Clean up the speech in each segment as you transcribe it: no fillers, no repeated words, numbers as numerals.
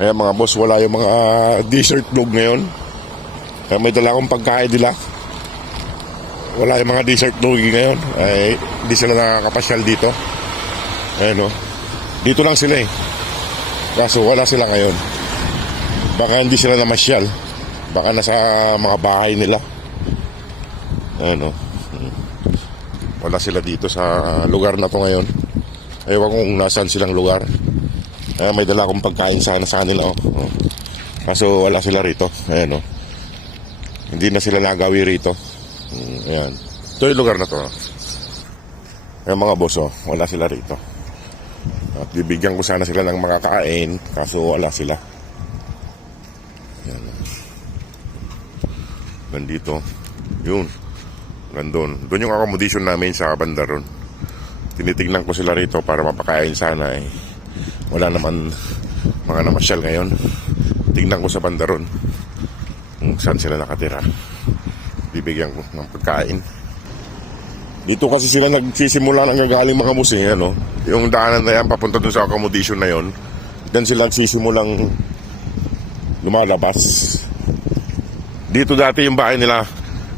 Kaya mga boss, wala yung mga dessert dog ngayon. Kaya may dala akong pagkain nila. Wala yung mga dessert dog ngayon. Ay, hindi sila nakakapasyal dito. Ayan o. Dito lang sila eh. Kaso wala sila ngayon. Baka hindi sila namasyal. Baka nasa mga bahay nila. Ayan o. Wala sila dito sa lugar na to ngayon. Ewan ko kung nasaan silang lugar. May dala akong pagkain sana sa kanila oh. Kaso wala sila rito. Ayan oh. Hindi na sila nagawi rito. Ayan. Ito yung lugar na to. Ayan mga boss oh. Wala sila rito. At bibigyan ko sana sila ng makakain. Kaso wala sila. Ayan. Nandito. Yun. Nandun. Doon yung accommodation namin sa banda ron. Tinitignan ko sila rito para mapakain sana eh. Wala naman mga namasyal ngayon. Tingnan ko sa banda ron kung saan sila nakatira. Bibigyan ko ng pagkain. Dito kasi sila nagsisimula ng gagaling mga musing ano? Yung daanan na yan papunta dun sa accommodation na yon. Diyan sila nagsisimulang lumalabas. Dito dati yung bahay nila.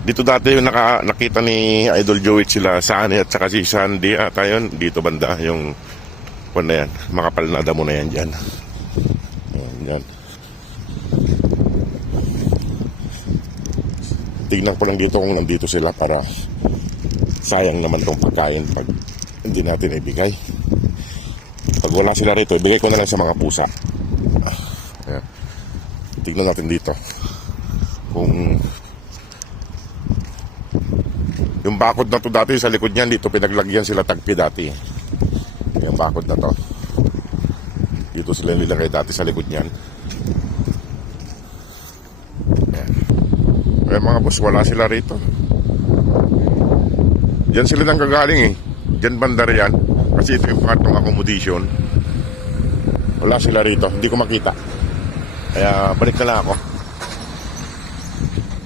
Dito dati yung nakita ni Idol Joey sila Sani at saka si Sandy ata yun. Dito banda yung kung na yan, makapal na damo na yan dyan. Yan. Tignan ko lang dito kung nandito sila para sayang naman tong pagkain pag hindi natin ibigay. Pag wala sila rito, ibigay ko na lang sa mga pusa. Yan. Tignan natin dito kung yung bakod na to dati sa likod niyan, dito pinaglagyan sila tagpi dati. Yung bakod na to dito sila nilagay dati sa likod niyan. Ayan mga boss, wala sila rito. Diyan sila nang gagaling eh. Diyan banda riyan. Kasi ito yung pangatlong accommodation. Wala sila rito, hindi ko makita. Kaya balik na lang ako.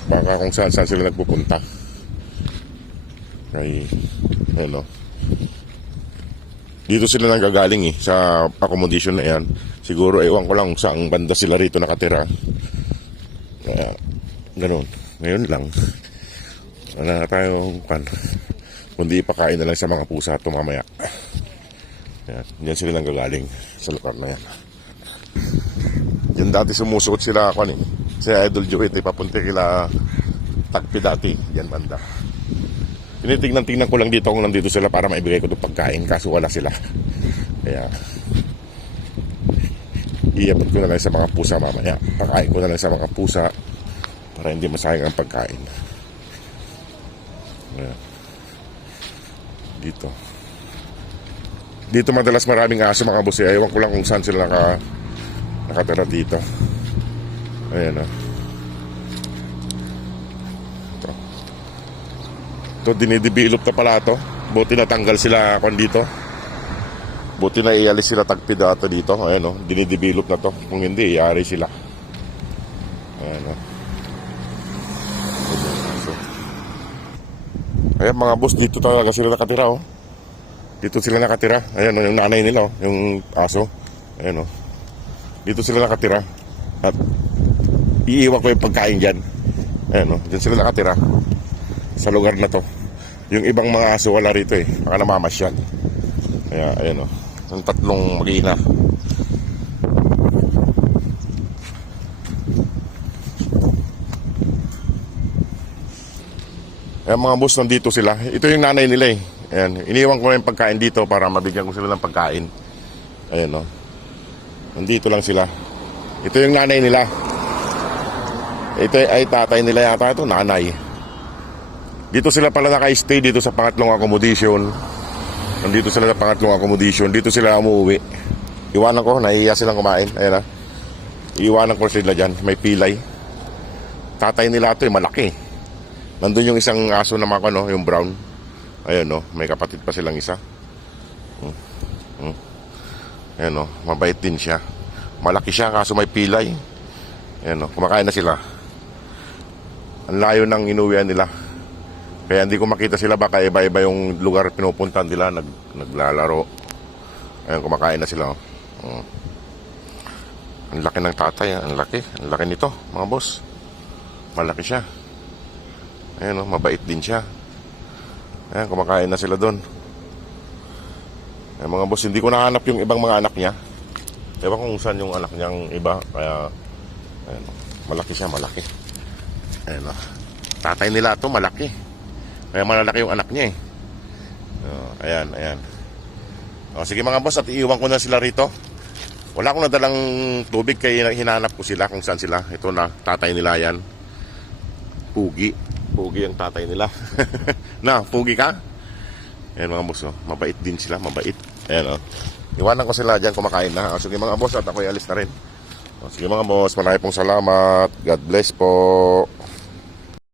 Baka kung saan sila nagpupunta. Ay, hello. Dito sila nang gagaling eh, sa accommodation na yan. Siguro, ewan ko lang saan banda sila rito nakatira. Kaya, ganun. Ngayon lang. Wala na tayong pan. Kundi ipakain na lang sa mga pusa ito mamaya. Yan, yan sila nang gagaling sa lugar na yan. Yan dati sumusuot sila ako eh. Si Idol Joey, papunti kila Tagpi dati. Yan banda. Tinitignan-tignan ko lang dito kung nandito sila para maibigay ko itong pagkain. Kaso wala sila. Kaya iabot ko na lang sa mga pusa mamaya. Pakain ko na lang sa mga pusa para hindi masayang ang pagkain. Ayan. Dito madalas maraming aso mga boss. Ewan ko lang kung saan sila nakatira dito. Ayan o. Ito dinidevelop na pala ito. Buti natanggal sila dito. Buti na ialis sila Tagpi dito. Ayan o. Dinidevelop na to. Kung hindi, iari sila. Ayan o. Ayan mga boss, dito talaga sila nakatira oh. Dito sila nakatira. Ayan o, yung nanay nila oh, yung aso. Ayan o. Dito sila nakatira. At iiwan ko yung pagkain dyan. Ayan o, dyan sila nakatira. Sa lugar na to. Yung ibang mga aso wala rito eh. Baka namamasyal. Kaya ayan o. Yung tatlong mag-ina. Ayan mga boss, nandito sila. Ito yung nanay nila eh. Ayan. Iniwan ko na yung pagkain dito para mabigyan ko sila ng pagkain. Ayan o. Nandito lang sila. Ito yung nanay nila. Ito ay tatay nila yata ito. Nanay. Dito sila pala naka-stay dito sa pangatlong accommodation. Nandito sila sa pangatlong accommodation. Dito sila umuwi. Iwanan ko, nahihiya silang kumain. Ayan na. Iwanan ko sila dyan. May pilay. Tatay nila ito malaki. Nandun yung isang aso na mga no, yung brown. Ayan no, may kapatid pa silang isa. Ayan no, mabait din siya. Malaki siya kaso may pilay. Ayan no, kumakain na sila. Ang layo ng inuwian nila. Kaya hindi ko makita sila, baka iba-iba yung lugar pinupuntahan nila, naglalaro. Ayan, kumakain na sila. Ang laki ng tatay, ang laki. Ang laki nito, mga boss. Malaki siya. Ayan, oh, mabait din siya. Ayan, kumakain na sila doon. Ayan, mga boss, hindi ko nahanap yung ibang mga anak niya. Ewan kung saan yung anak niyang iba. Kaya, ayan, malaki siya, malaki. Ayan, oh. Tatay nila ito, malaki. Kaya malalaki yung anak niya eh. Oh, ayan, ayan. Oh, sige mga boss, at iiwan ko na sila rito. Wala akong nadalang tubig kaya hinanap ko sila kung saan sila. Ito na, tatay nila yan. Pugi. Pugi ang tatay nila. Na, pugi ka? Ayan mga boss, oh. Mabait din sila, mabait. Ayan, oh. Iwanan ko sila dyan kumakain na. Oh, sige mga boss, at ako'y alis na rin. Oh, sige mga boss, marami pong salamat. God bless po.